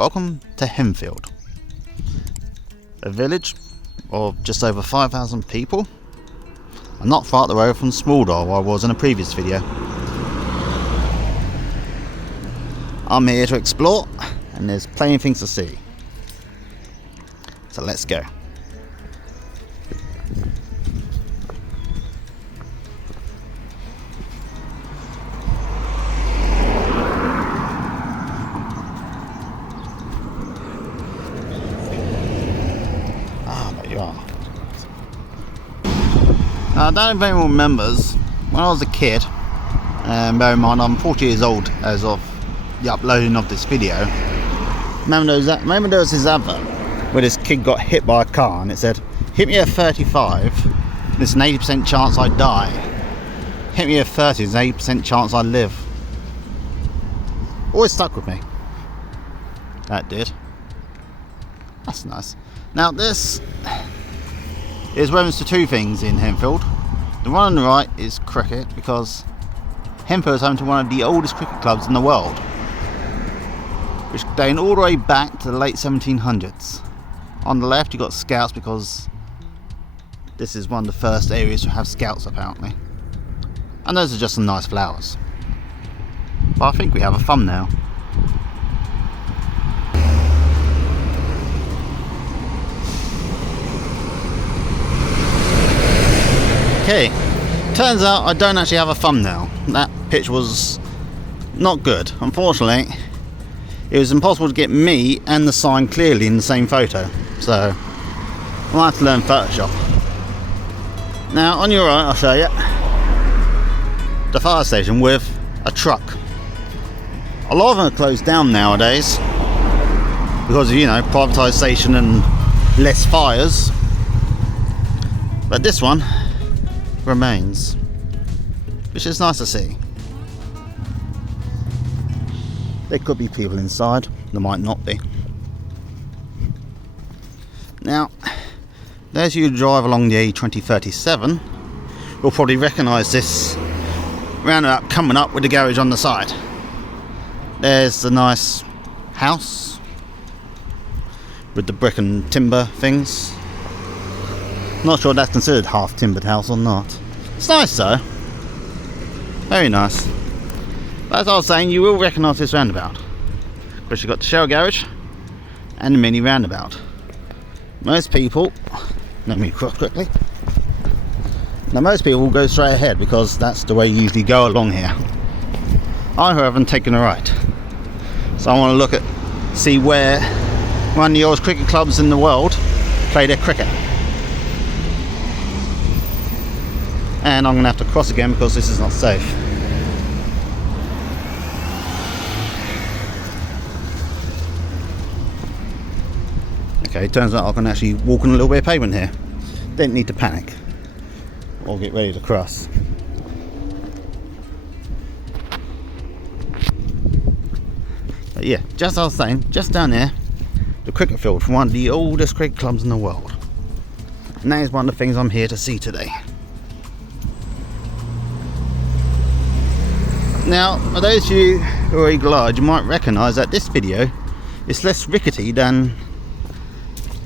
Welcome to Henfield, a village of just over 5,000 people, and not far up the road from Smaldor, where I was in a previous video. I'm here to explore, and there's plenty of things to see. So let's go. I don't know if anyone remembers, when I was a kid, and bear in mind I'm 40 years old as of the uploading of this video, remember there was this advert where this kid got hit by a car and it said, hit me at 35, there's an 80% chance I die. Hit me at 30, there's an 80% chance I live. Always stuck with me. That did. That's nice. Now this is reference to two things in Henfield. The one on the right is cricket, because Henfield is home to one of the oldest cricket clubs in the world, which dating all the way back to the late 1700s. On the left you've got scouts, because this is one of the first areas to have scouts apparently. And those are just some nice flowers. But I think we have a thumbnail. Okay, turns out I don't actually have a thumbnail. That pitch was not good. Unfortunately, it was impossible to get me and the sign clearly in the same photo, so I'll have to learn Photoshop. Now on your right I'll show you the fire station with a truck. A lot of them are closed down nowadays because of, you know, privatisation and less fires, but this one remains, which is nice to see. There could be people inside, there might not be. Now, as you drive along the A2037, you'll probably recognise this roundabout coming up with the garage on the side. There's the nice house with the brick and timber things. Not sure that's considered half timbered house or not. It's nice though. Very nice. But as I was saying, you will recognise this roundabout, because you've got the shell garage and the mini roundabout. Most people, let me cross quickly. Now most people will go straight ahead because that's the way you usually go along here. I haven't taken a right. So I want to look at, see where one of the oldest cricket clubs in the world play their cricket. And I'm going to have to cross again because this is not safe. Okay, turns out I can actually walk on a little bit of pavement here. Didn't need to panic or get ready to cross. But yeah, just as I was saying, just down there, the cricket field from one of the oldest cricket clubs in the world. And that is one of the things I'm here to see today. Now, for those of you who are eagle-eyed, you might recognise that this video is less rickety than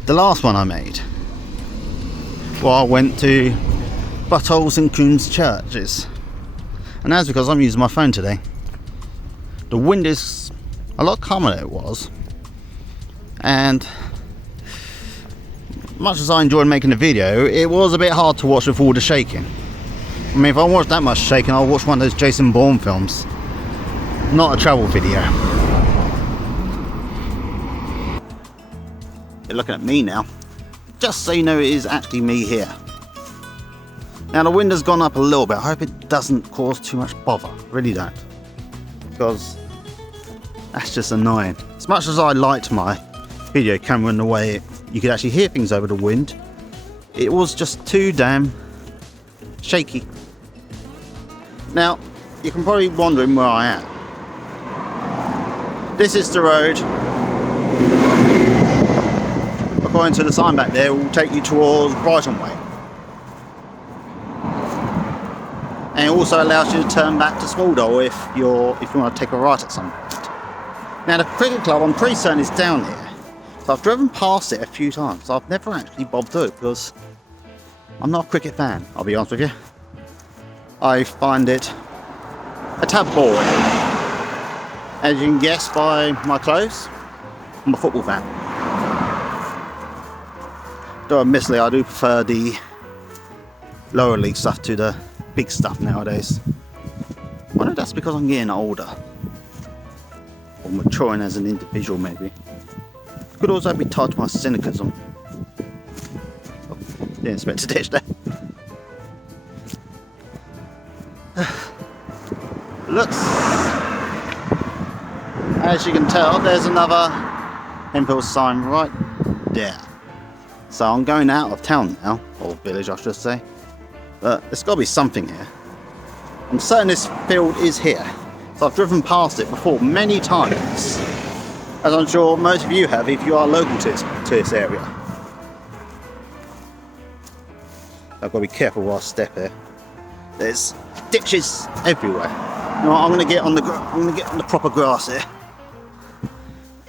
the last one I made. Well, I went to Buttholes and Coombe's churches. And that's because I'm using my phone today. The wind is a lot calmer than it was. And much as I enjoyed making the video, it was a bit hard to watch with all the shaking. I mean, if I watched that much shaking, I'll watch one of those Jason Bourne films, not a travel video. You're looking at me now, just so you know it is actually me here. Now the wind has gone up a little bit. I hope it doesn't cause too much bother, really don't, because that's just annoying. As much as I liked my video camera in the way you could actually hear things over the wind, it was just too damn shaky. Now, you can probably be wondering where I am. This is the road, according to the sign back there, will take you towards Brighton Way. And it also allows you to turn back to Smaldor if you want to take a right at some point. Now the cricket club, I'm pretty certain is down here. So I've driven past it a few times. I've never actually bobbed through it because I'm not a cricket fan, I'll be honest with you. I find it a tad boring. As you can guess by my clothes, I'm a football fan. Though admittedly I do prefer the lower league stuff to the big stuff nowadays. I wonder if that's because I'm getting older. Or maturing as an individual maybe. Could also be tied to my cynicism. Oh, didn't expect to ditch there. Looks, as you can tell, there's another Henfield sign right there. So I'm going out of town now, or village I should say. But there's got to be something here. I'm certain this field is here. So I've driven past it before many times, as I'm sure most of you have if you are local to this area. I've got to be careful while I step here. There's ditches everywhere. You know what, I'm going to get on the proper grass here.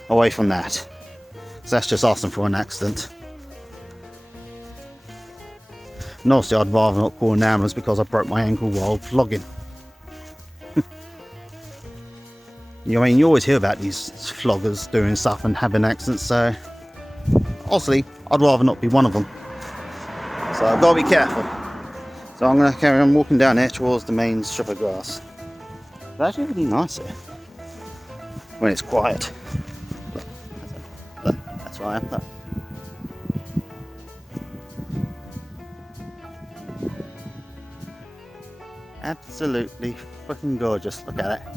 Away from that. Because that's just asking for an accident. And obviously I'd rather not call an ambulance because I broke my ankle while vlogging. You know, I mean, you always hear about these vloggers doing stuff and having accidents, so honestly, I'd rather not be one of them. So I've got to be careful. So I'm going to carry on walking down here towards the main strip of grass. It's actually really nice here when it's quiet. Look, that's where I am. Look. Absolutely fucking gorgeous. Look at it.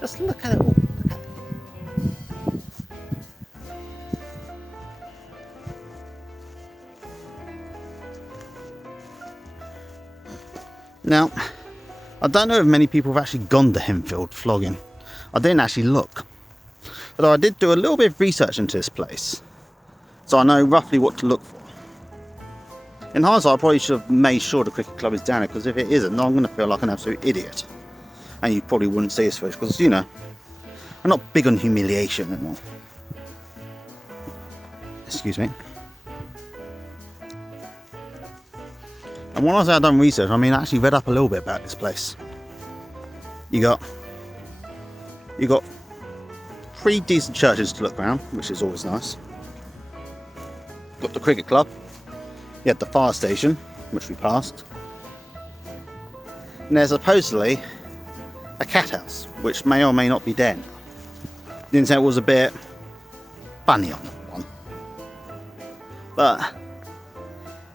Just look at it all. Look at it. Now, I don't know if many people have actually gone to Henfield vlogging. I didn't actually look. Although I did do a little bit of research into this place. So I know roughly what to look for. In hindsight, I probably should have made sure the cricket club is down there, because if it isn't, I'm going to feel like an absolute idiot. And you probably wouldn't see this footage because, you know, I'm not big on humiliation and all. Excuse me. And when I say I've done research, I mean I actually read up a little bit about this place. You got 3 decent churches to look around, which is always nice. Got the cricket club. You had the fire station, which we passed. And there's supposedly a cat house, which may or may not be there now. The internet was a bit funny on that one. But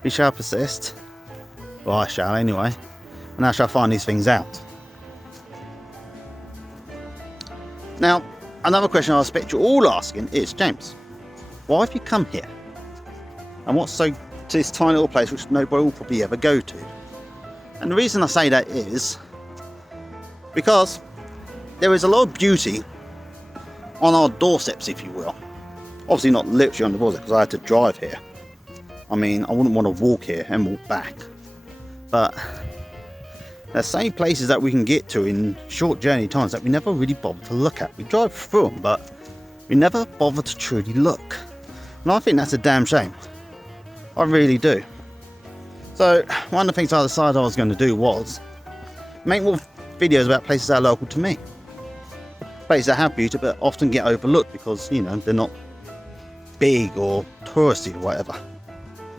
we shall persist. Well, I shall anyway. And I shall find these things out. Now, another question I expect you all asking is, James, why have you come here? And what's so to this tiny little place which nobody will probably ever go to? And the reason I say that is because there is a lot of beauty on our doorsteps, if you will. Obviously not literally on the doorstep, because I had to drive here. I mean, I wouldn't want to walk here and walk back. But there's so many places that we can get to in short journey times that we never really bother to look at. We drive through them, but we never bother to truly look. And I think that's a damn shame. I really do. So one of the things I decided I was going to do was make more videos about places that are local to me. Places that have beauty but often get overlooked because, you know, they're not big or touristy or whatever.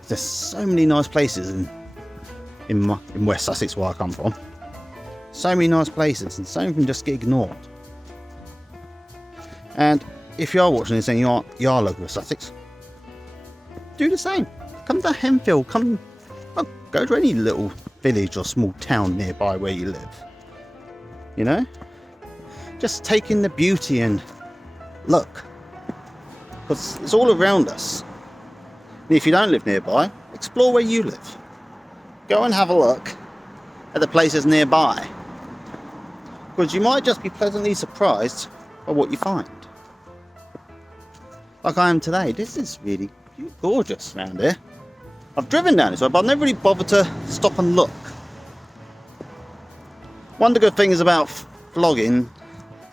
There's so many nice places in West Sussex, where I come from. So many nice places, and some of them just get ignored. And if you are watching this and you are local to Sussex, do the same. Come to Henfield, go to any little village or small town nearby where you live. You know? Just take in the beauty and look. Because it's all around us. And if you don't live nearby, explore where you live. Go and have a look at the places nearby. Because you might just be pleasantly surprised by what you find. Like I am today. This is really gorgeous around here. I've driven down this way, but I've never really bothered to stop and look. One of the good things about vlogging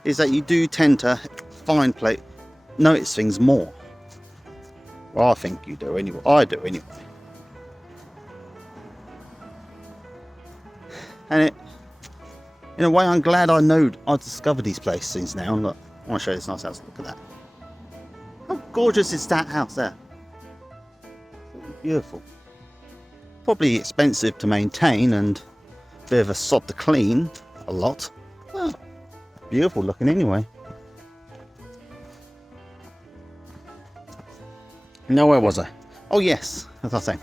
is that you do tend to notice things more. Well, I think you do anyway. I do anyway. And in a way, I'm glad I discovered these places now. Look, I want to show you this nice house. Look at that. How gorgeous is that house there? Beautiful. Probably expensive to maintain and a bit of a sod to clean a lot. Well, beautiful looking anyway. Now, where was I? Oh yes, as I say,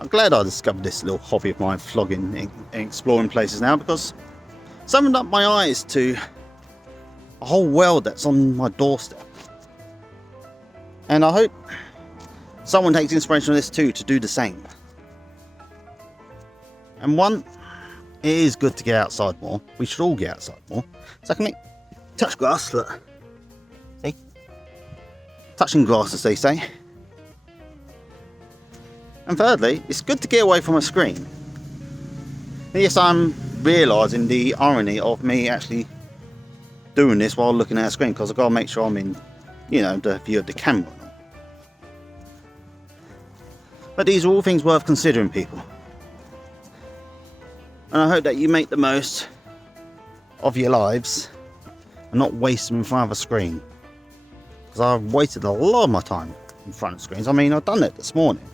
I'm glad I discovered this little hobby of mine, flogging and exploring places now, because it's opened up my eyes to a whole world that's on my doorstep. And I hope someone takes inspiration from this too to do the same. And one, it is good to get outside more. We should all get outside more. Secondly, touch grass, look. See? Touching grass, as they say. And thirdly, it's good to get away from a screen. And yes, I'm realising the irony of me actually doing this while looking at a screen, because I've got to make sure I'm in, the view of the camera. But these are all things worth considering, people. And I hope that you make the most of your lives and not waste them in front of a screen. Because I've wasted a lot of my time in front of screens. I mean, I've done it this morning.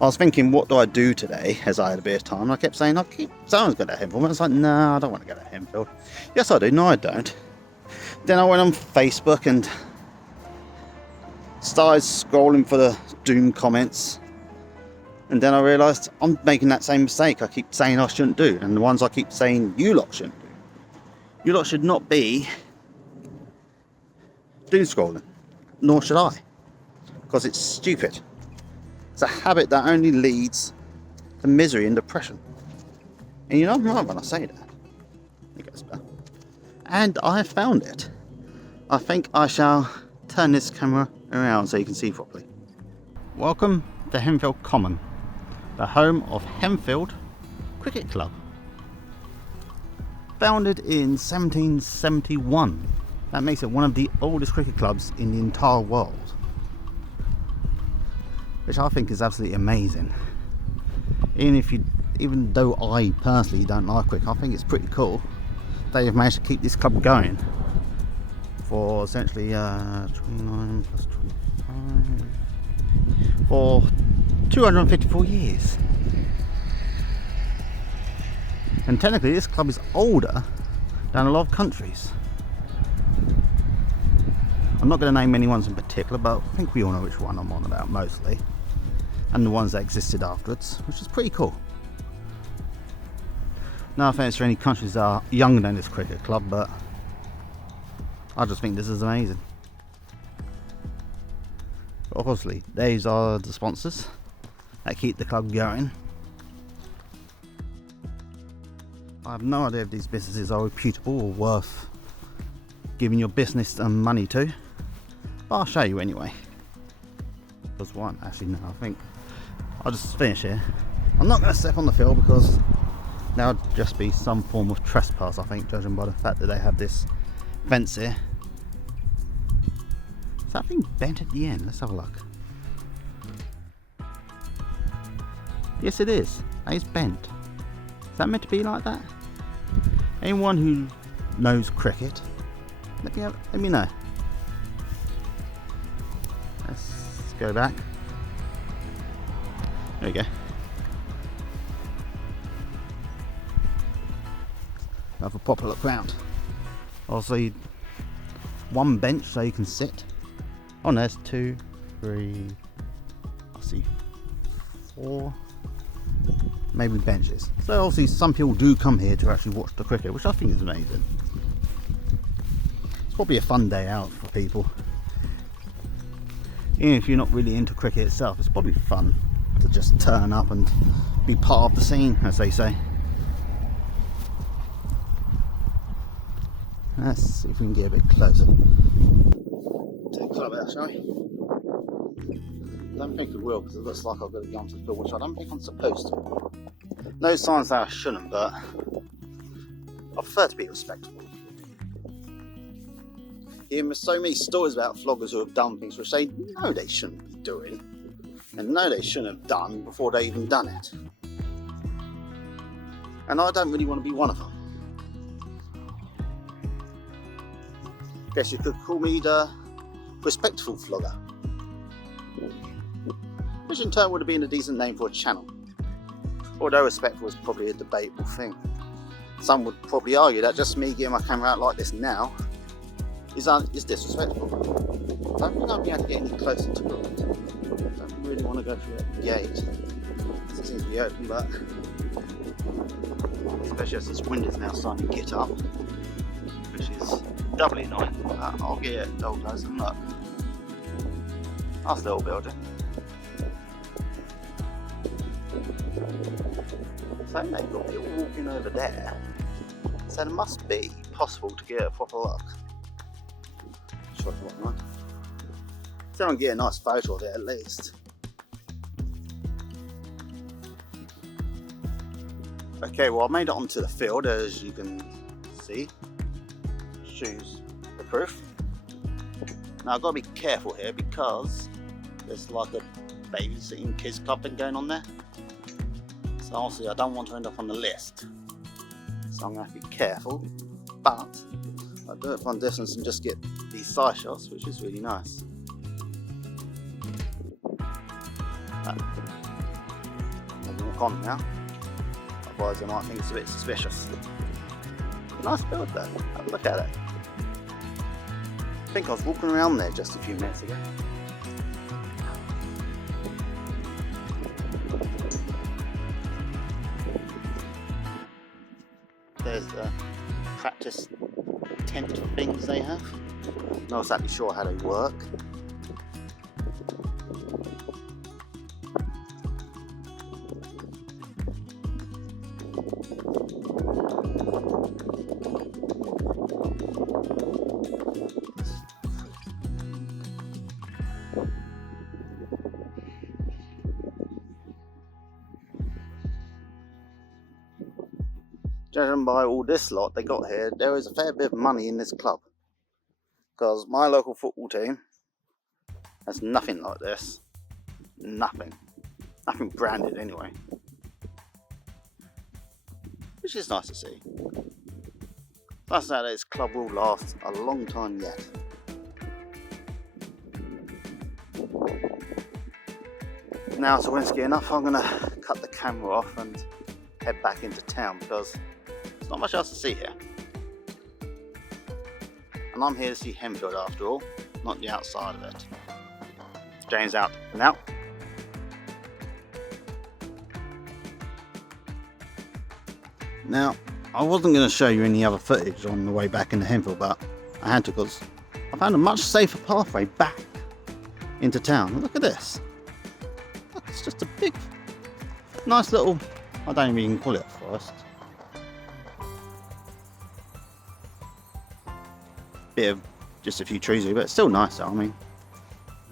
I was thinking, what do I do today, as I had a bit of time? And I kept saying, someone's going to Henfield. I was like, no, I don't want to go to Henfield. Yes, I do. No, I don't. Then I went on Facebook and started scrolling for the doom comments. And then I realised I'm making that same mistake I keep saying I shouldn't do. And the ones I keep saying you lot shouldn't do. You lot should not be doom scrolling. Nor should I. Because it's stupid. It's a habit that only leads to misery and depression. And I'm right when I say that. It gets better. And I have found it. I think I shall turn this camera around so you can see properly. Welcome to Henfield Common, the home of Henfield Cricket Club. Founded in 1771. That makes it one of the oldest cricket clubs in the entire world. Which I think is absolutely amazing. Even though I personally don't like cricket, I think it's pretty cool that you've managed to keep this club going for essentially 29 plus 25 for 254 years. And technically this club is older than a lot of countries. I'm not going to name any ones in particular, but I think we all know which one I'm on about mostly. And the ones that existed afterwards, which is pretty cool. No offense to any countries that are younger than this cricket club, but I just think this is amazing. But obviously, these are the sponsors that keep the club going. I have no idea if these businesses are reputable or worth giving your business some money to, but I'll show you anyway. There's one, actually no, I think I'll just finish here. I'm not going to step on the field because that would just be some form of trespass, I think, judging by the fact that they have this fence here. Is that thing bent at the end? Let's have a look. Yes, it is. That is bent. Is that meant to be like that? Anyone who knows cricket, let me know. Let's go back. There we go. Have a proper look round. Also, one bench so you can sit. Oh no, there's 2, 3, I see 4, maybe benches. So obviously some people do come here to actually watch the cricket, which I think is amazing. It's probably a fun day out for people. Even if you're not really into cricket itself, it's probably fun to just turn up and be part of the scene, as they say. Let's see if we can get a bit closer to the club out, shall we? I don't think we will, because it looks like I've got to go onto the field, which I don't think I'm supposed to. No signs that I shouldn't, but I prefer to be respectful. hear so many stories about floggers who have done things which they know they shouldn't be doing and know they shouldn't have done before they even done it. And I don't really want to be one of them. Guess you could call me the respectful flogger, which in turn would have been a decent name for a channel, although respectful is probably a debatable thing. Some would probably argue that just me getting my camera out like this now is disrespectful. I don't think I'll be able to get any closer to it. I don't really want to go through that gate. It seems to be open, but especially as this wind is now starting to get up, which is doubly annoying. I'll get it, old guys, and look. Nice little building. So they've got people walking over there, so it must be possible to get a proper look. Sure, whatnot. So I can get a nice photo of it at least. Okay, well I made it onto the field, as you can see. Shoes for proof. Now I've got to be careful here because there's like a babysitting kids club thing going on there. So obviously I don't want to end up on the list. So I'm going to have to be careful. But I'll do it from distance and just get these side shots, which is really nice. I'll walk on now. Otherwise they might think it's a bit suspicious. Nice build though. Have a look at it. I think I was walking around there just a few minutes ago. There's the practice tent things they have. Not exactly sure how they work. Judging by all this lot they got here, there is a fair bit of money in this club. Because my local football team has nothing like this. Nothing. Nothing branded anyway. Which is nice to see. Plus that this club will last a long time yet. Now it's windy enough, I'm going to cut the camera off and head back into town because there's not much else to see here. And I'm here to see Henfield after all, not the outside of it. James out for now. Now, I wasn't going to show you any other footage on the way back into Henfield, but I had to because I found a much safer pathway back into town. Look at this. Look, it's just a big, nice little, I don't even call it a forest. Bit of just a few trees here, but it's still nice though. I mean,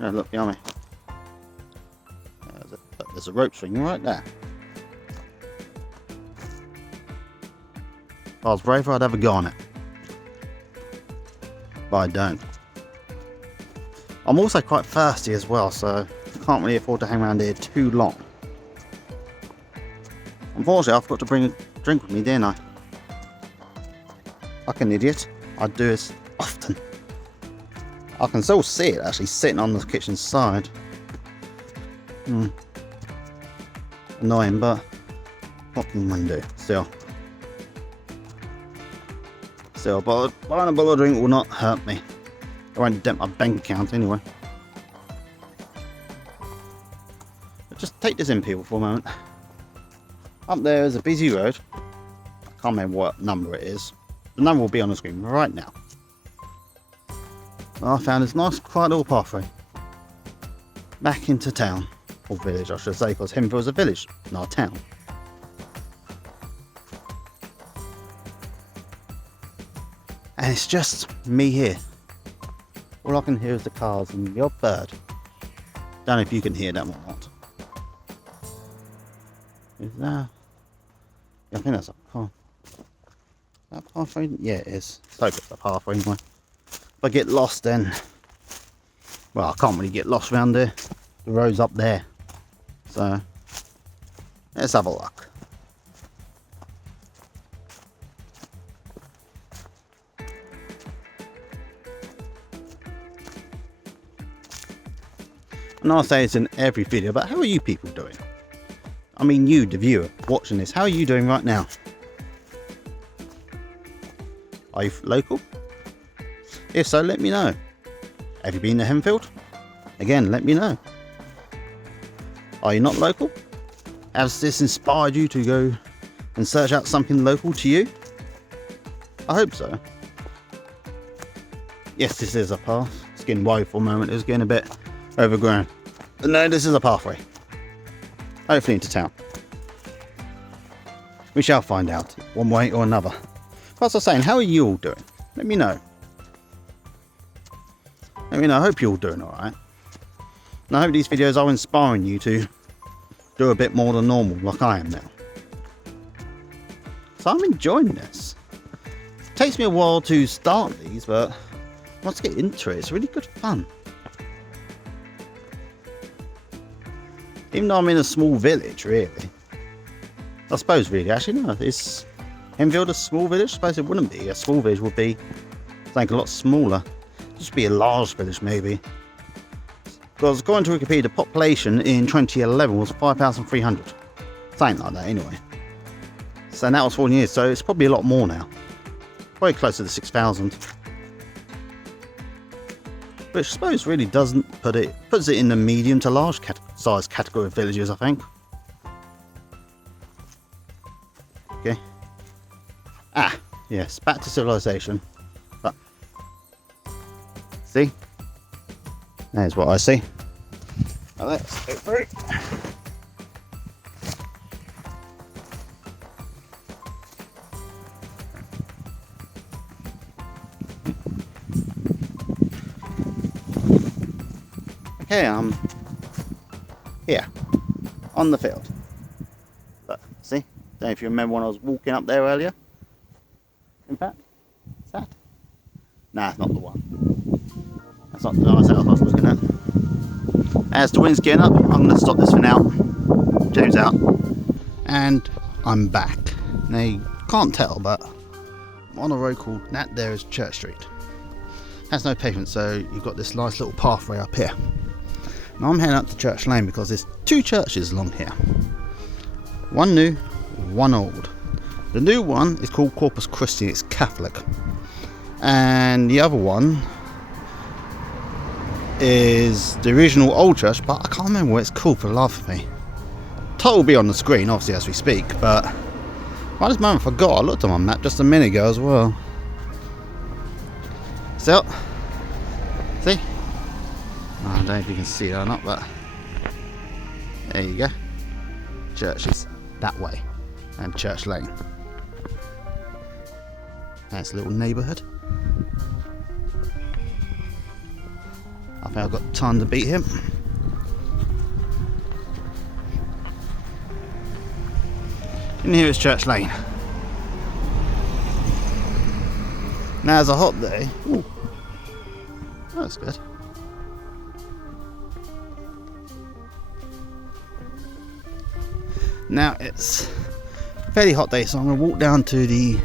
look behind me. There's a rope swing right there. If I was braver, I'd have a go on it. But I don't. I'm also quite thirsty as well, so I can't really afford to hang around here too long. Unfortunately, I forgot to bring a drink with me, didn't I? Like an idiot, I do this often. I can still see it actually sitting on the kitchen side. Annoying, but what can one do? Still, but buying a bottle of drink will not hurt me. It won't dent my bank account anyway. But just take this in, people, for a moment. Up there is a busy road. I can't remember what number it is. The number will be on the screen right now. I found this nice quiet little pathway back into town, or village I should say, because Henfield is a village, not a town. And it's just me here. All I can hear is the cars and the odd bird. Don't know if you can hear them or not. Is that? Yeah, I think that's a car. That pathway? Yeah, it is. So it's a pathway anyway. I get lost, then, well, I can't really get lost around there. The road's up there. So, let's have a look. And I say it's in every video, but how are you people doing? I mean you, the viewer, watching this, how are you doing right now? Are you local? If so, let me know. Have you been to Henfield? Again, let me know. Are you not local? Has this inspired you to go and search out something local to you? I hope so. Yes, this is a path. It's getting wide for a moment. It was getting a bit overgrown. But no, this is a pathway. Hopefully into town. We shall find out, one way or another. As I was saying, how are you all doing? Let me know. Let me know. I hope you're all doing alright. And I hope these videos are inspiring you to do a bit more than normal, like I am now. So I'm enjoying this. It takes me a while to start these, but once I get into it, it's really good fun. Even though I'm in a small village, really. I suppose, really, actually, no. Is Henfield a small village? I suppose it wouldn't be. A small village would be something a lot smaller. Just be a large village, maybe. Because according to Wikipedia, the population in 2011 was 5,300. Something like that, anyway. So that was 4 years, so it's probably a lot more now. Probably closer to 6,000. Which I suppose really doesn't puts it in the medium to large size category of villages, I think. Okay. Ah, yes, back to civilization. But see, there's what I see. Now let's go through. Okay, I'm here on the field. But see, don't know if you remember when I was walking up there earlier. In fact, is that? Nah, it's not the one. That's not the nice house I was looking at. As the wind's getting up, I'm going to stop this for now. James out. And I'm back. Now you can't tell, but I'm on a road called, that there is Church Street. Has no pavement, so you've got this nice little pathway up here. Now I'm heading up to Church Lane because there's 2 churches along here. One new, one old. The new one is called Corpus Christi, it's Catholic. And the other one is the original old church, but I can't remember what it's called for the life of me. Title will be on the screen, obviously, as we speak, but right this moment I forgot. I looked on my map just a minute ago as well. So, see? I don't know if you can see that or not, but there you go. Church is that way, and Church Lane. Nice little neighbourhood. I think I've got time to beat him. And here is Church Lane. Now it's a hot day. Ooh. That's good. Now it's a fairly hot day, so I'm going to walk down to the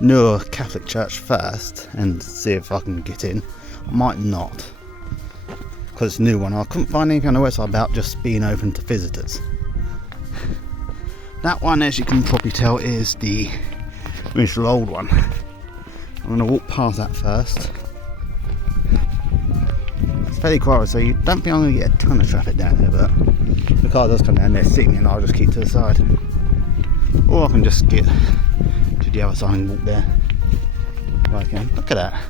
newer Catholic church first and see if I can get in. I might not, because it's a new one. I couldn't find anything on the website about just being open to visitors. That one, as you can probably tell, is the original old one. I'm going to walk past that first. It's fairly quiet, so you don't think I'm going to get a ton of traffic down here, but the car does come down there, see me, and I'll just keep to the side. Or I can just get to the other side and walk there. Right, again. Look at that.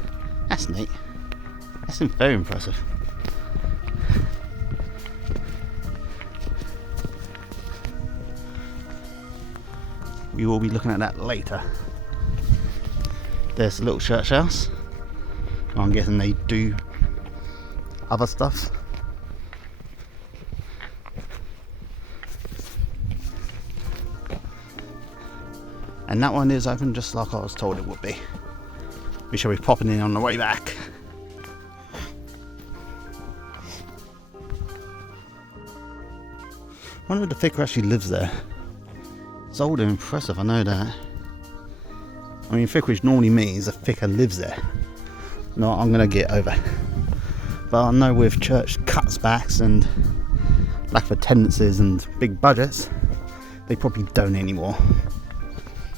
That's neat. That's very impressive. We will be looking at that later. There's a little church house. I'm guessing they do other stuff. And that one is open just like I was told it would be. We shall be popping in on the way back. wonder if the vicar actually lives there. It's old and impressive, I know that. I mean, vicarage normally means the vicar lives there. No, I'm going to get over. But I know with church cutbacks and lack of attendances and big budgets, they probably don't anymore.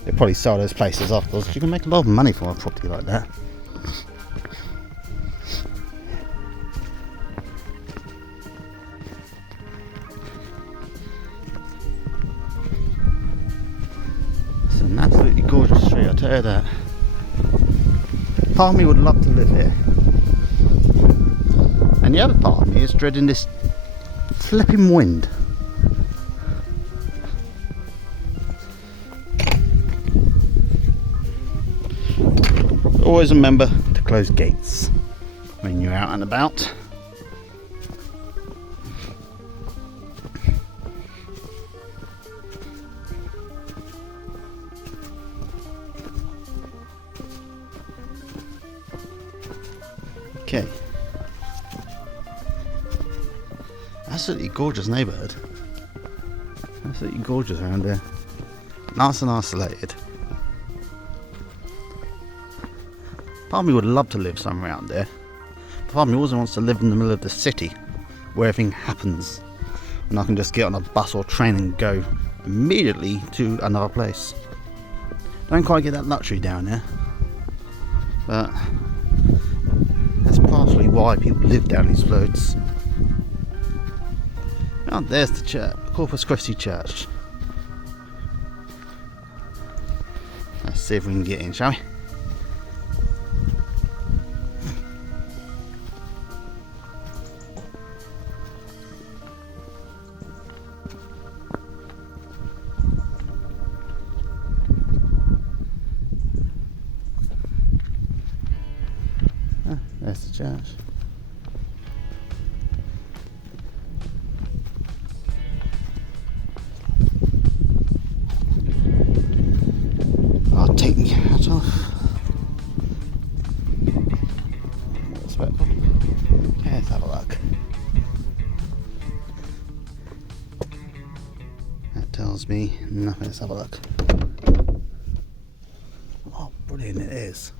They probably sell those places afterwards. You can make a lot of money from a property like that. It's an absolutely gorgeous street, I'll tell you that. Part of me would love to live here. And the other part of me is dreading this flipping wind. Always remember to close gates when you're out and about. Okay. Absolutely gorgeous neighbourhood. Absolutely gorgeous around here. Nice and isolated. Part of me would love to live somewhere around there. Part of me also wants to live in the middle of the city, where everything happens, and I can just get on a bus or train and go immediately to another place. Don't quite get that luxury down there, but that's partially why people live down these roads. Oh, there's the church, Corpus Christi Church. Let's see if we can get in, shall we? There's the church. I'll take my hat off. Let's have a look. That tells me nothing. Let's have a look. Oh, brilliant it is.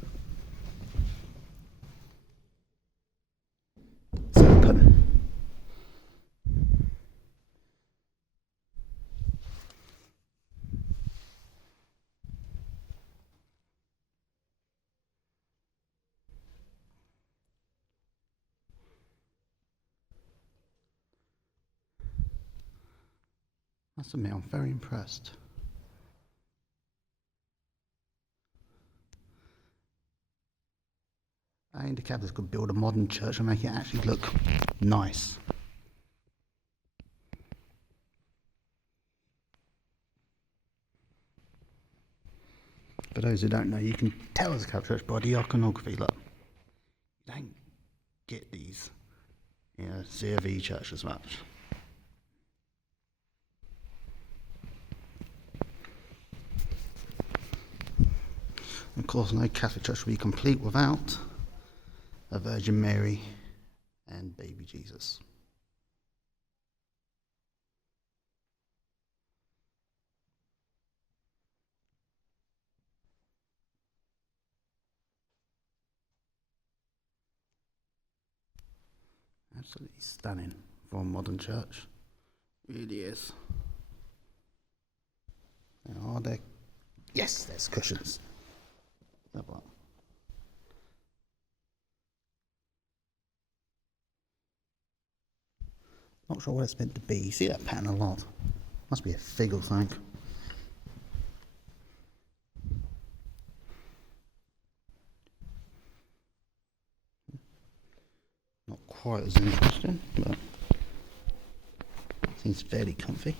Must admit, I'm very impressed. I think the Catholics could build a modern church and make it actually look nice. For those who don't know, you can tell as a Catholic church by the iconography. Look, you don't get these in a CRV church as much. Of course, no Catholic church will be complete without a Virgin Mary and baby Jesus. Absolutely stunning for a modern church. Really is. Now, are there? Yes, there's cushions. Have a look. Not sure what it's meant to be. You see that pattern a lot. Must be a fig or something. Not quite as interesting, but seems fairly comfy.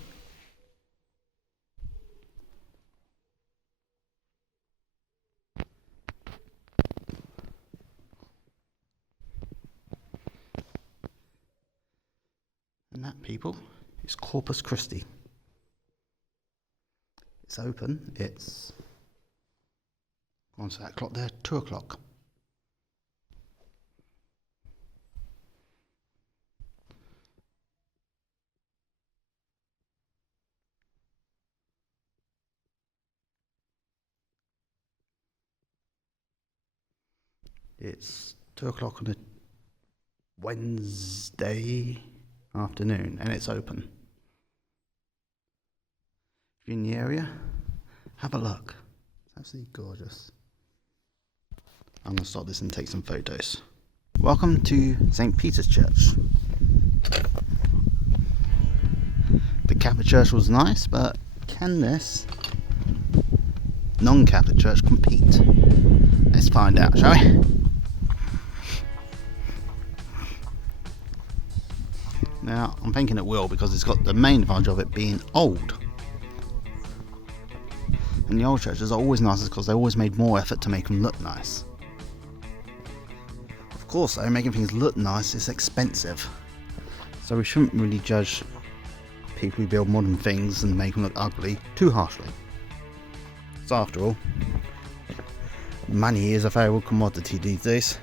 And that, people, is Corpus Christi. It's open. It's, what's that clock there? 2 o'clock. It's 2 o'clock on a Wednesday afternoon and it's open. If you're in the area, have a look. It's absolutely gorgeous. I'm going to stop this and take some photos. Welcome to St. Peter's Church. The Catholic Church was nice, but can this non-Catholic church compete? Let's find out, shall we? Now, I'm thinking it will because it's got the main advantage of it being old. And the old churches are always nicer because they always made more effort to make them look nice. Of course though, making things look nice is expensive. So we shouldn't really judge people who build modern things and make them look ugly too harshly. So after all, money is a valuable commodity these days.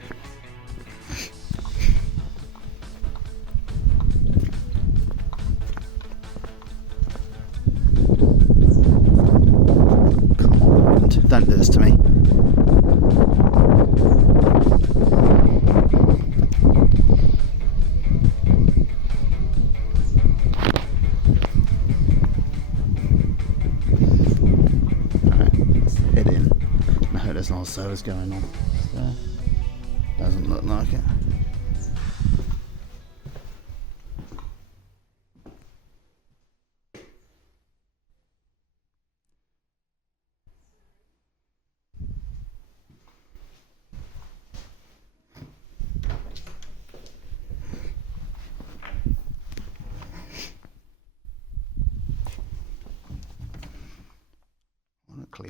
Come on, don't do this to me. There's no service going on. So, doesn't look like it.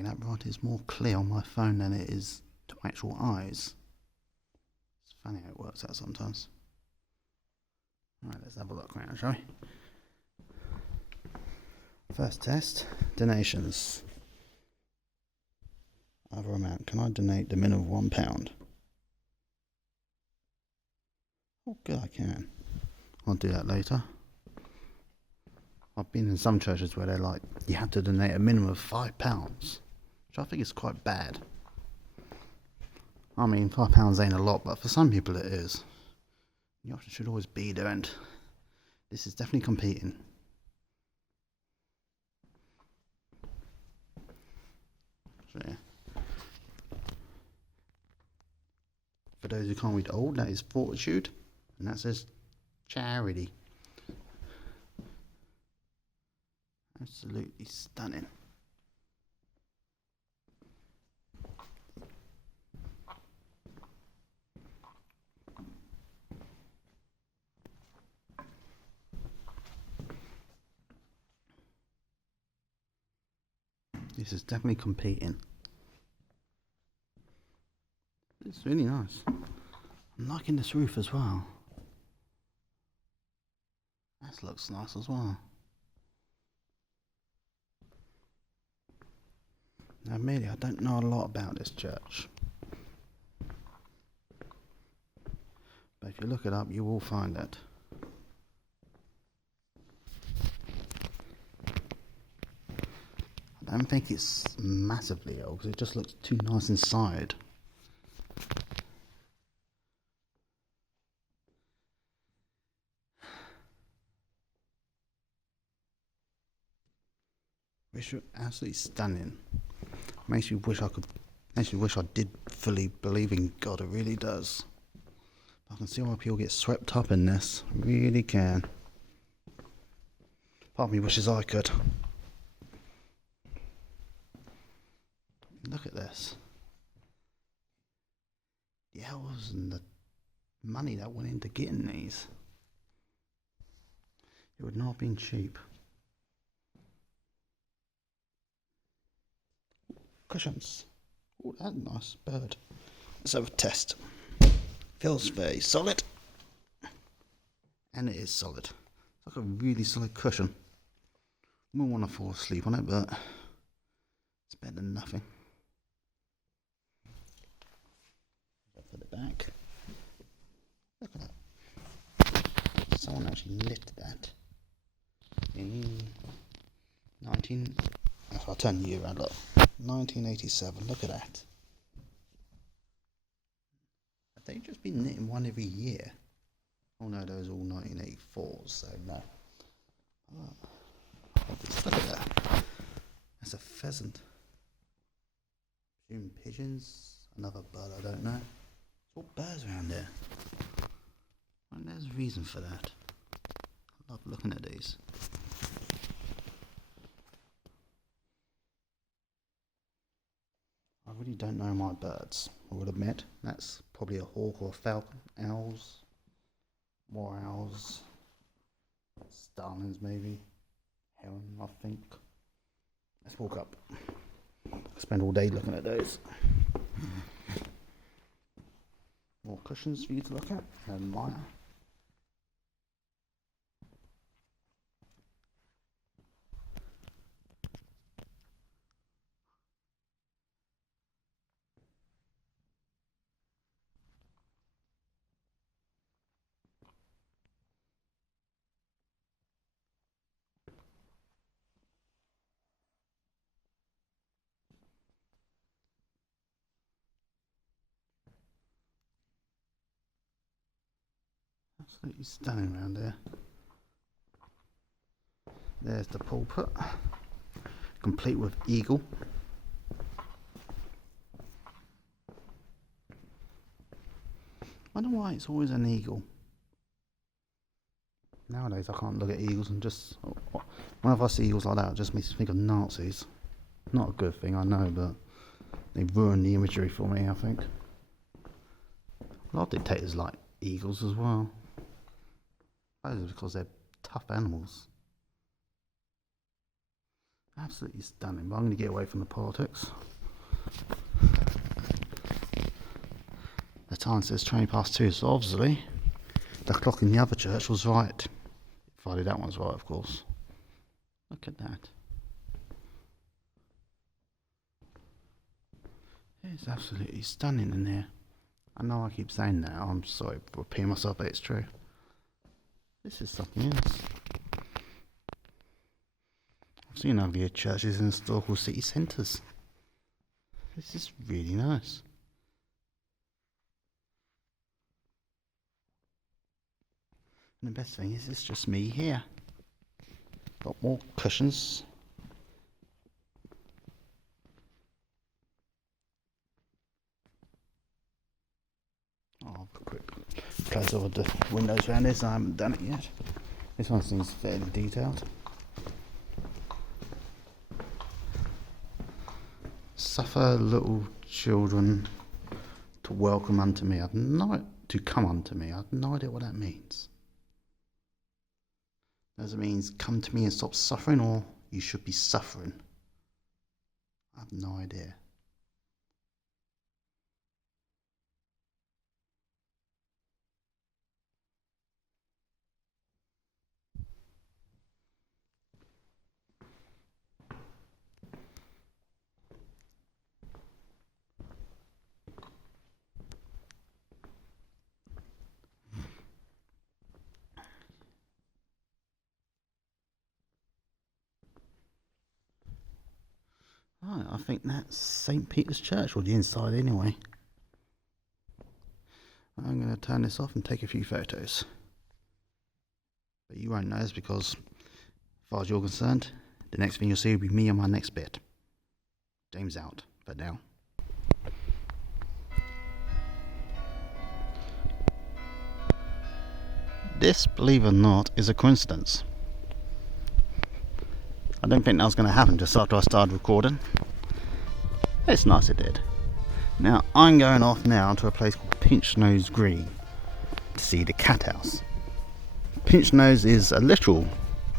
That right is more clear on my phone than it is to my actual eyes. It's funny how it works out sometimes. Alright, let's have a look around, shall we? First test, donations. Other amount, can I donate the minimum of £1? Oh good, I can. I'll do that later. I've been in some churches where they're like, you have to donate a minimum of £5, which I think is quite bad. I mean, £5 ain't a lot, but for some people it is. The option should always be there, and this is definitely competing. So, yeah. For those who can't read old, that is Fortitude, and that says charity. Absolutely stunning. This is definitely competing. It's really nice. I'm liking this roof as well. That looks nice as well. Now, admittedly, I don't know a lot about this church. But if you look it up, you will find it. I don't think it's massively old, because it just looks too nice inside. It's absolutely stunning. Makes me wish I did fully believe in God. It really does. I can see why people get swept up in this. I really can. Part of me wishes I could. Look at this. The hours and the money that went into getting these. It would not have been cheap. Cushions. Oh, that's a nice bird. Let's have a test. Feels very solid. And it is solid. It's like a really solid cushion. I wouldn't want to fall asleep on it, but it's better than nothing. Put it back. Look at that. Someone actually lifted that in 19... I'll turn you around, look. 1987, look at that. they've just been knitting one every year. Oh no, those are all 1984s, so no. Oh, look at that. That's a pheasant. June pigeons, another bird I don't know. There's all birds around there. And there's a reason for that. I love looking at these. I really don't know my birds, I would admit. That's probably a hawk or a falcon. Owls, more owls, starlings maybe, heron I think. Let's walk up. I spend all day looking at those. More cushions for you to look at and admire. Absolutely stunning around there. There's the pulpit, complete with eagle. I wonder why it's always an eagle. Nowadays I can't look at eagles and just, whenever I see eagles like that, it just makes me think of Nazis. Not a good thing, I know, but they ruin the imagery for me, I think. A lot of dictators like eagles as well. I suppose it's because they're tough animals. Absolutely stunning, but I'm going to get away from the politics. The time says 2:20, so obviously the clock in the other church was right. Provided that one's right, of course. Look at that. It's absolutely stunning in there. I know I keep saying that, I'm sorry for repeating myself, but it's true. This is something else. I've seen other churches in historical city centres. This is really nice. And the best thing is it's just me here. Got more cushions. Oh, I'll put a quick close over the windows around this. I haven't done it yet. This one seems fairly detailed. Suffer little children to welcome unto me. To come unto me. I have no idea what that means. Does it mean come to me and stop suffering, or you should be suffering? I have no idea. Right, I think that's St. Peter's Church, or the inside anyway. I'm going to turn this off and take a few photos. But you won't notice because, as far as you're concerned, the next thing you'll see will be me on my next bit. James out, for now. This, believe it or not, is a coincidence. I don't think that was going to happen just after I started recording. It's nice it did. Now I'm going off now to a place called Pinchnose Green to see the cat house. Pinchnose is a literal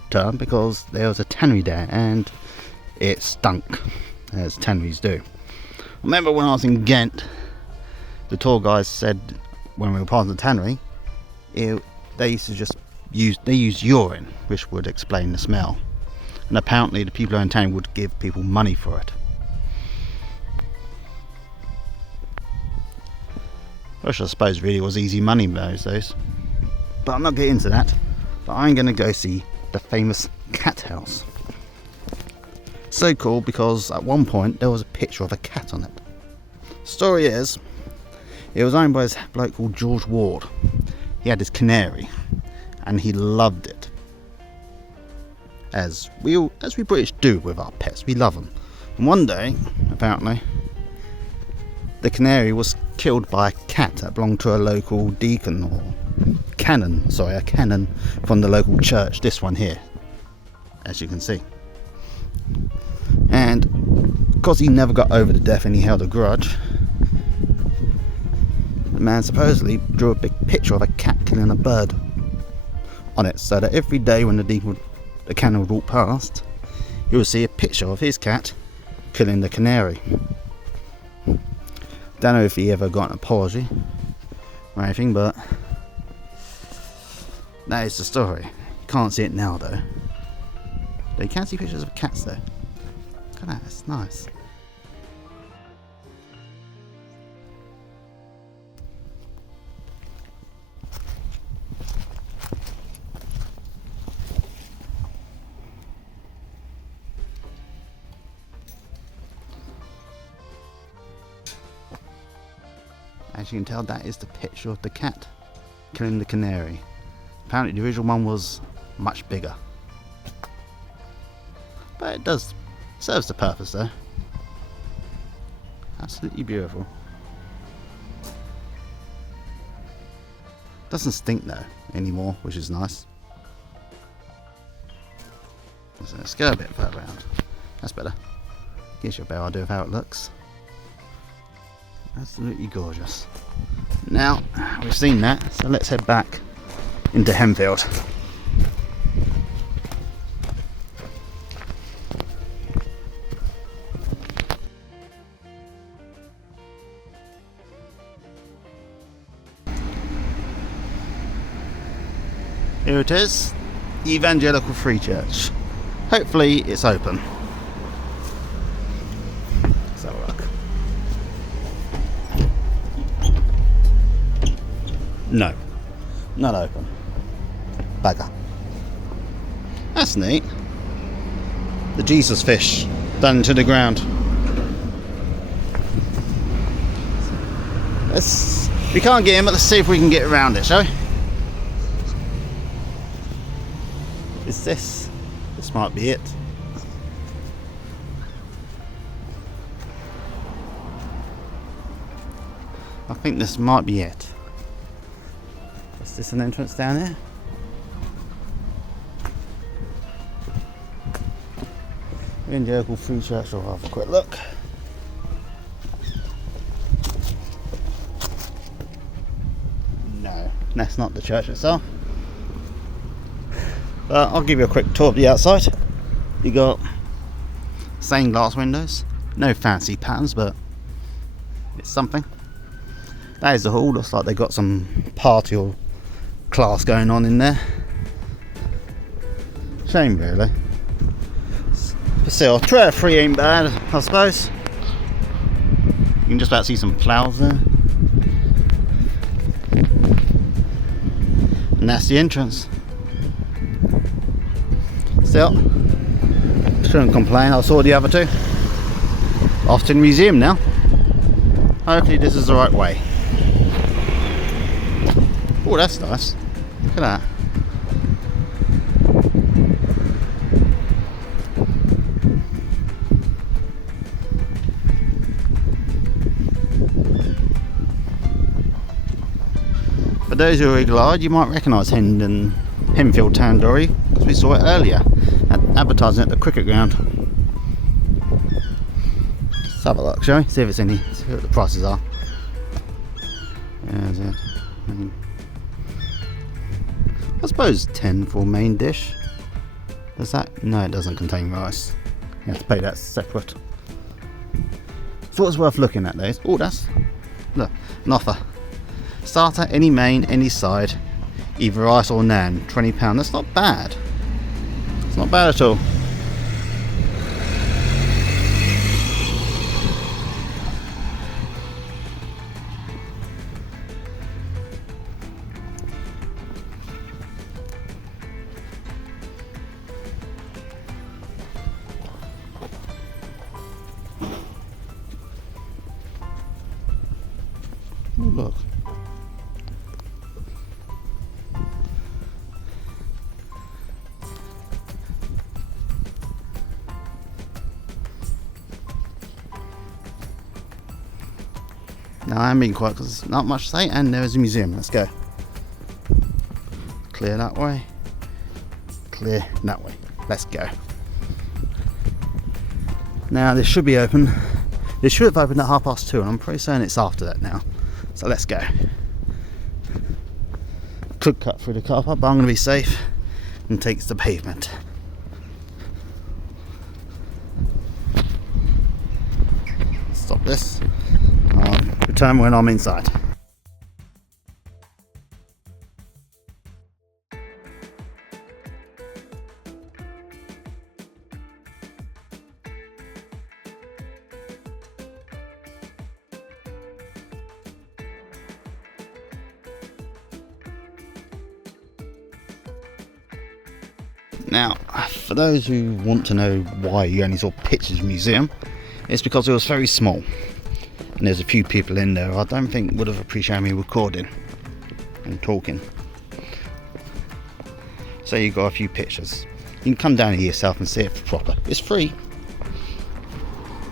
term because there was a tannery there and it stunk, as tanneries do. I remember when I was in Ghent, the tour guys said when we were passing the tannery, they used to just use urine, which would explain the smell. And apparently the people in town would give people money for it. Which I suppose really was easy money in those days. But I'm not getting into that. But I'm going to go see the famous cat house. So cool because at one point there was a picture of a cat on it. Story is, It was owned by this bloke called George Ward. He had his canary, and he loved it. As we British do with our pets, we love them. And one day, apparently, the canary was killed by a cat that belonged to a local deacon or a canon from the local church. This one here, as you can see. And because he never got over the death and he held a grudge, the man supposedly drew a big picture of a cat killing a bird on it, so that every day when the canon would walk past, you would see a picture of his cat killing the canary. Don't know if he ever got an apology or anything, but that is the story. You can't see it now though. But you can see pictures of cats though. Look at that, it's nice. As you can tell, that is the picture of the cat killing the canary. Apparently the original one was much bigger. But it does serves the purpose though. Absolutely beautiful. Doesn't stink though anymore, which is nice. So let's go a bit further around. That's better. Gives you a better idea of how it looks. Absolutely gorgeous. Now we've seen that, so let's head back into Henfield. Here it is, the Evangelical Free Church. Hopefully it's open. Let's have a look. No, not open. Bugger. That's neat. The Jesus fish done into the ground. We can't get in, but let's see if we can get around it, shall we? Is this? This might be it. I think this might be it. Is this an entrance down there? Evangelical Free Church. I'll have a quick look. No, that's not the church itself. But I'll give you a quick tour of the outside. You got stained glass windows. No fancy patterns, but it's something. That is the hall. Looks like they got some party or class going on in there. Shame really. But still, trailer 3 ain't bad, I suppose. You can just about see some flowers there. And that's the entrance. Still, shouldn't complain. I saw the other two. Off to the museum now. Hopefully this is the right way. Oh, that's nice. Look at that. For those who are eagle-eyed, you might recognise Henfield Tandoori, because we saw it earlier advertising at the cricket ground. Let's have a look, shall we? See if it's any. See what the prices are. There's it. I suppose 10 for main dish. Does that? No, it doesn't contain rice. You have to pay that separate. So it's worth looking at those. Oh, that's look, an offer. Starter, any main, any side, either rice or naan, £20. That's not bad. It's not bad at all. look. Now I am being quiet because there's not much to say, and there is a museum. Let's go. Clear that way. Clear that way. Let's go. Now this should be open. This should have opened at 2:30, and I'm pretty certain it's after that now. So let's go. Could cut through the car park, but I'm going to be safe and take the pavement. Stop this. Return when I'm inside. Now, for those who want to know why you only saw pictures of the museum, it's because it was very small. And there's a few people in there I don't think would have appreciated me recording and talking. So you got a few pictures. You can come down here yourself and see it proper. It's free.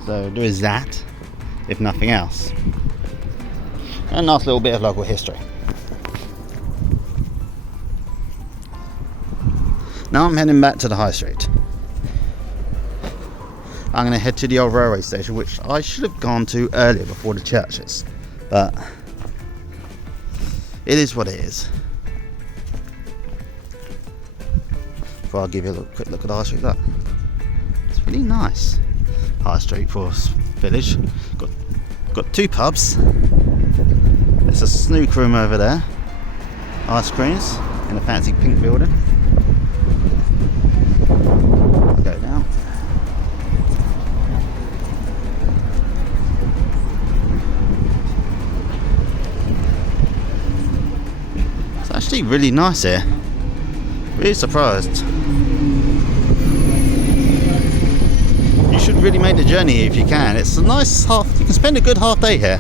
So there is that, if nothing else. And a nice little bit of local history. Now I'm heading back to the high street. I'm going to head to the old railway station, which I should have gone to earlier before the churches, but it is what it is. Before I'll give you a quick look at the high street, look, it's really nice. High street for village. Got two pubs. There's a snooker room over there. Ice creams in a fancy pink building. I'll go down. It's actually really nice here. Really surprised. You should really make the journey if you can. It's a nice you can spend a good half day here.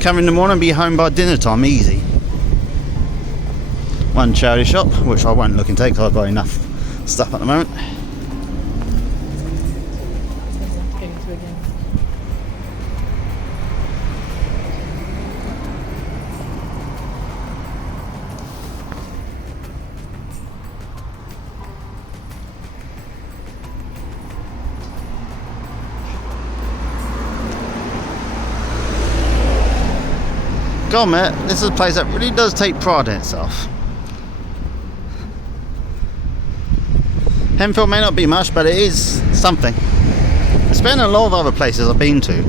Come in the morning and be home by dinner time, easy. One charity shop, which I won't look and take because I've got enough stuff at the moment. God, mate, this is a place that really does take pride in itself. Henfield may not be much, but it is something. It's better than a lot of other places I've been to.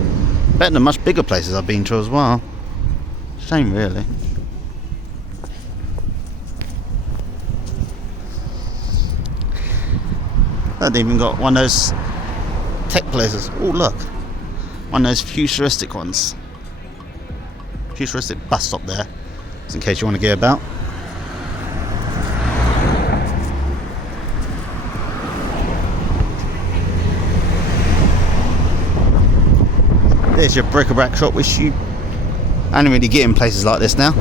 Better than much bigger places I've been to as well. Shame, really. I've even got one of those tech places. Oh, look. One of those futuristic ones. Futuristic bus stop there, just in case you want to get about. There's your bric-a-brac shop, which you only really get in places like this now.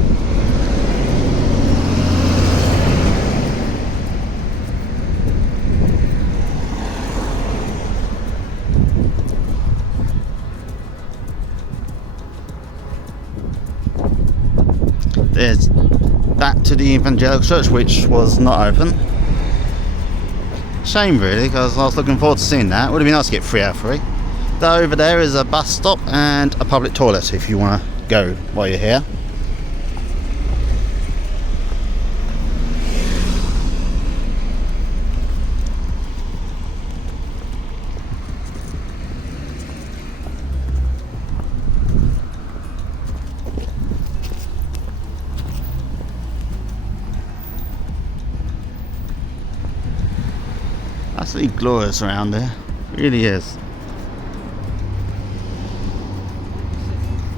There's back to the Evangelical Church, which was not open. Shame, really, because I was looking forward to seeing that. Would have been nice to get 3 out of 3. Though over there is a bus stop and a public toilet if you want to go while you're here. Absolutely glorious around there, it really is.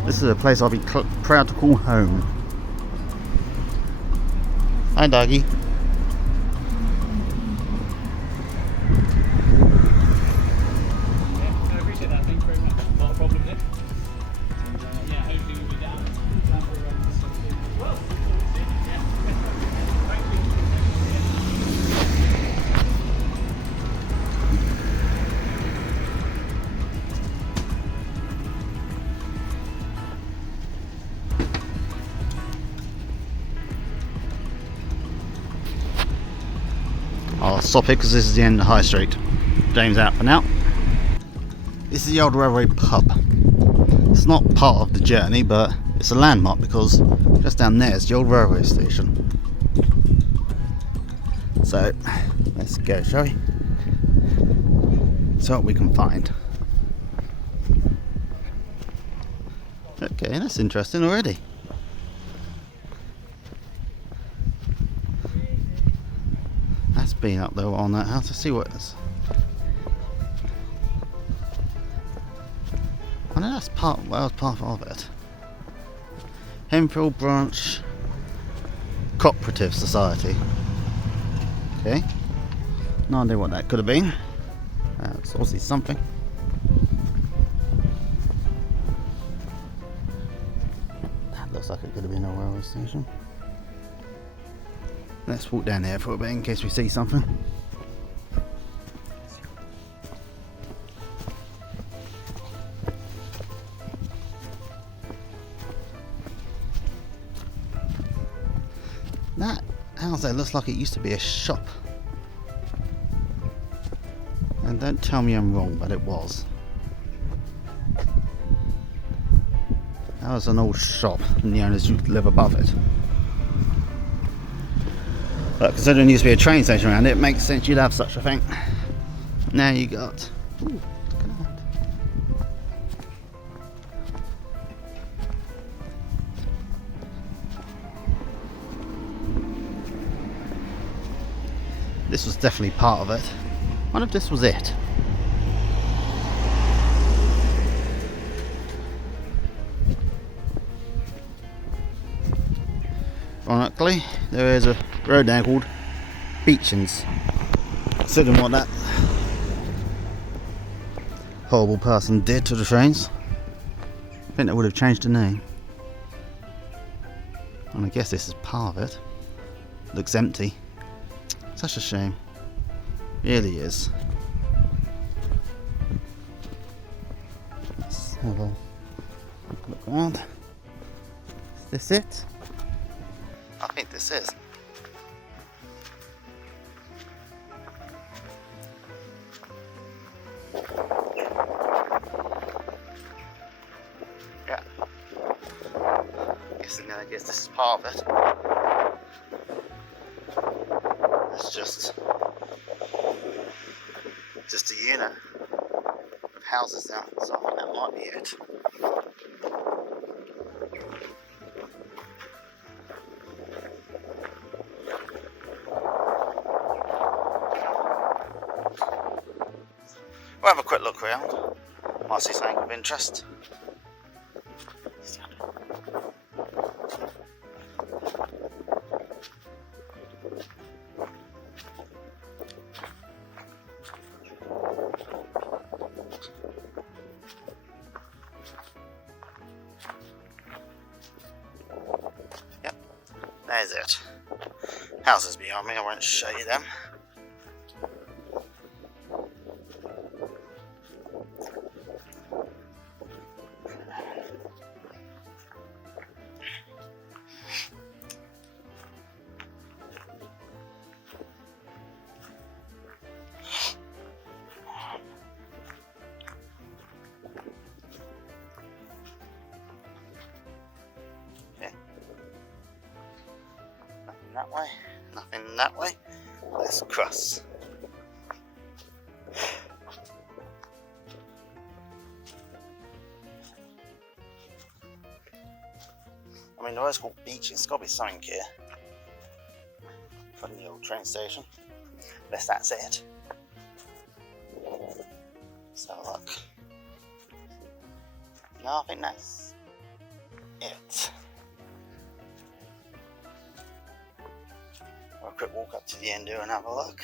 This is a place I'll be proud to call home. Hi, doggy. I appreciate that. Thank you very much. Not a problem there. And, hopefully we'll be down. I'll stop it because this is the end of High Street. James out for now. This is the old railway pub. It's not part of the journey, but it's a landmark because just down there is the old railway station. So let's go, shall we? See what we can find. Okay, that's interesting already. That's been up there on that house. Let's see what it is. I know that's part of it. Henfield Branch Cooperative Society. Okay. No idea what that could have been. It's obviously something. That looks like it could have been a railway station. Let's walk down there for a bit in case we see something. That house there looks like it used to be a shop. And don't tell me I'm wrong, but it was. That was an old shop, and the owners used to live above it. But considering there used to be a train station around it, it makes sense you'd have such a thing. Now you got... Ooh, look at that. This was definitely part of it. I wonder if this was it. Ironically, there is a road there called Beecham's. Considering what that horrible person did to the trains, I think they would have changed the name. And I guess this is part of it. Looks empty. Such a shame. Really is. Let's have a look around. Is this it? I think this is. Yeah. I guess this is part of it. It's just a unit of houses now, so I think that might be it. We'll have a quick look around. Might see something of interest. There's it. Houses behind me, I won't show you them. That way, nothing that way. Let's cross. I mean, the road's called Beach, it's got to be something here. From the old train station. Unless that's it. Let's have a look. No, I think that's it. A quick walk up to the end here and have a look.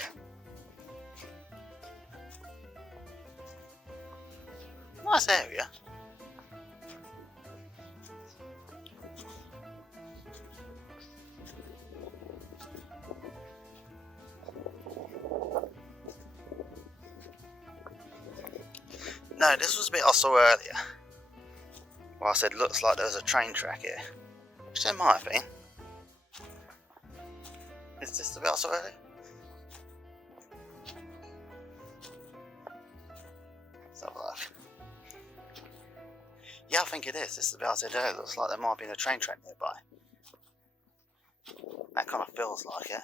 Nice area. No, this was a bit I saw earlier. Well, I said looks like there's a train track here. Which there might have been. Is this the bit I saw earlier? Yeah, I think it is. This is about it. It looks like there might be a train track nearby. That kind of feels like it.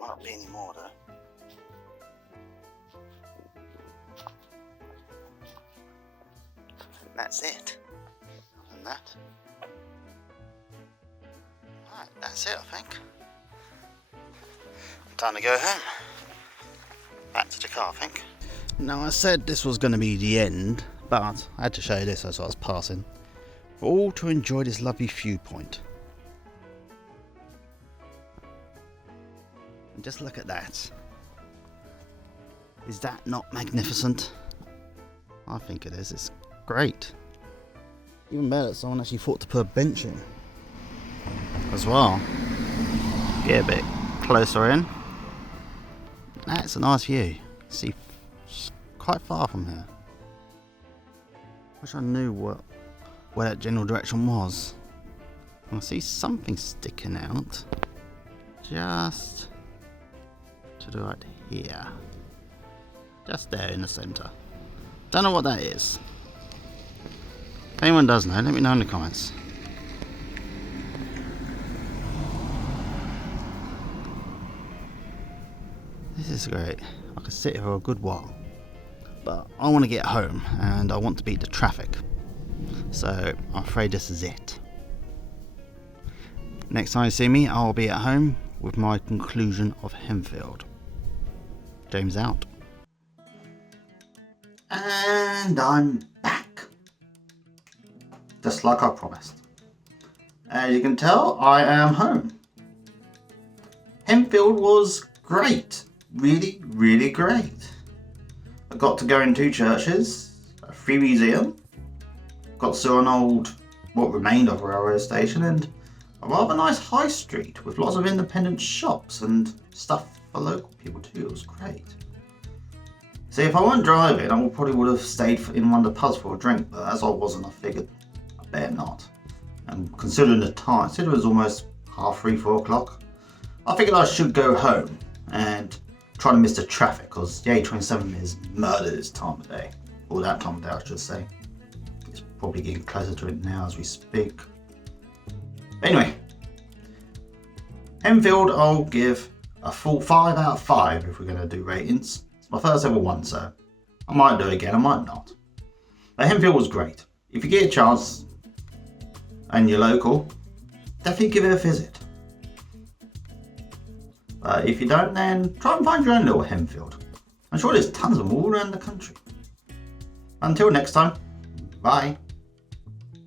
Might not be any more though. And that's it. Other than that. Right, that's it, I think. Time to go home. Back to the car, I think. Now, I said this was going to be the end, but I had to show you this as I was passing. All to enjoy this lovely viewpoint. And just look at that. Is that not magnificent? I think it is. It's great. Even better, someone actually thought to put a bench in as well. Get a bit closer in. That's a nice view. See, it's quite far from here. Wish I knew where that general direction was. I see something sticking out just to the right here. Just there in the centre. Don't know what that is. If anyone does know, let me know in the comments. This is great. I could sit here for a good while. But I want to get home and I want to beat the traffic. So I'm afraid this is it. Next time you see me, I'll be at home with my conclusion of Henfield. James out. And I'm back. Just like I promised. As you can tell, I am home. Henfield was great. Really, really great. I got to go in 2 churches, a free museum, got to see an old, what remained of a railway station, and a rather nice high street with lots of independent shops and stuff for local people too. It was great. See, if I weren't driving, I probably would have stayed in one of the pubs for a drink, but as I wasn't, I figured I better not. And considering the time, considering it was almost 3:30, 4 o'clock, I figured I should go home and try to miss the traffic, because the A27 is murder this time of day. Or that time of day, I should say. It's probably getting closer to it now as we speak. Anyway, Henfield, I'll give a full 5 out of 5 if we're going to do ratings. It's my first ever one, so I might do it again, I might not. But Henfield was great. If you get a chance and you're local, definitely give it a visit. If you don't, then try and find your own little Henfield. I'm sure there's tons of them all around the country. Until next time, bye.